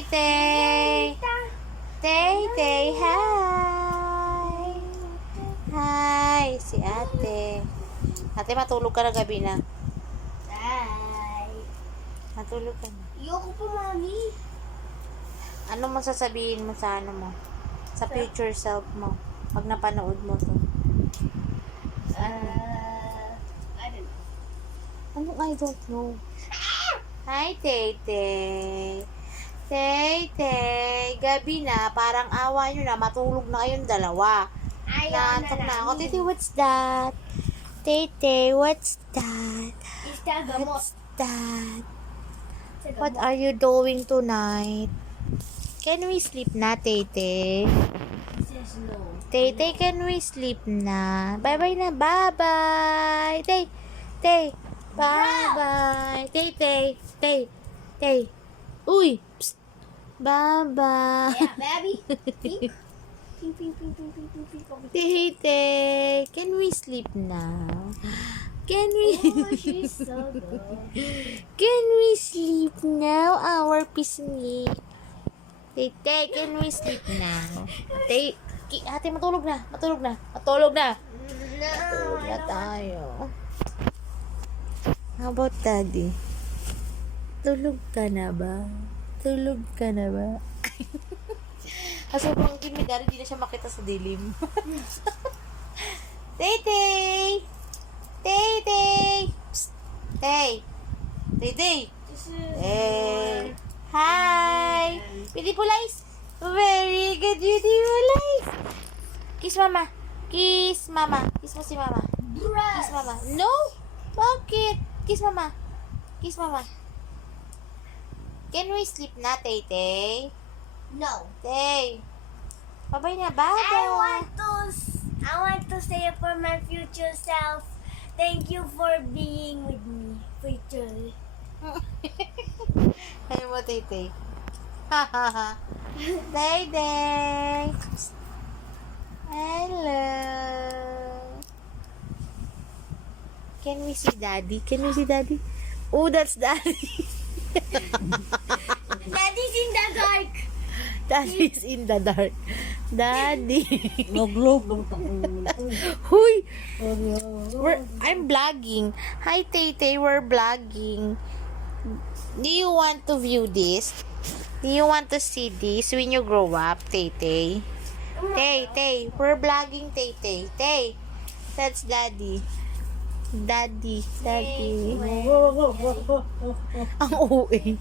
Hi, Tay. Tay, hi. Hi, si ate. Ate, matulog ka na gabi na. Hi. Matulog ka na. Ayoko po, mami. Ano mo sasabihin mo sa ano mo? Sa future self mo. Pag napanood mo to. I don't know. Anong I don't know? Hi, Tay. Tay, gabi na. Parang awa nyo na. Matulog na kayong dalawa. Naantok na ako. Titi, what's that? Tay, what's that? Is that gamot? What's that? What are you doing tonight? Can we sleep na, Tay? Says no. Tay, can we sleep na? Bye-bye na. Bye-bye. Tay. Bye-bye. Tay. Uy. Psst. Bye-bye. Yeah, baby. Pink. Pink. Tay. Can we sleep now? Can we... Oh, she's so good. Can we sleep now? Our pisngi. Tay, can we sleep now? Tay, ate, matulog na. Matulog na tayo. How about daddy? Tulog ka na ba? Kaso kung kimi daddy, di na siya makita sa dilim. Tay. Psst. Tay. Hey. Hi. Beautiful eyes. Very good, beautiful eyes. Kiss mama. Kiss mo si mama. Kiss mama. No. Bakit? Kiss mama. Can we sleep na, Tay? No. Tay. Bye-bye na. I Bye-bye. want to say for my future self, thank you for being with me, future. Ano mo, Tay? Tay. Hello. Can we see daddy? Oh, that's daddy. Daddy's in the dark. Daddy's in the dark. Daddy. Nag-globe. Huy! I'm vlogging. Hi, Tay. We're vlogging. Do you want to view this? Do you want to see this when you grow up, Tay? Tay, we're vlogging, Tay. That's Daddy. Daddy. Ang uwi.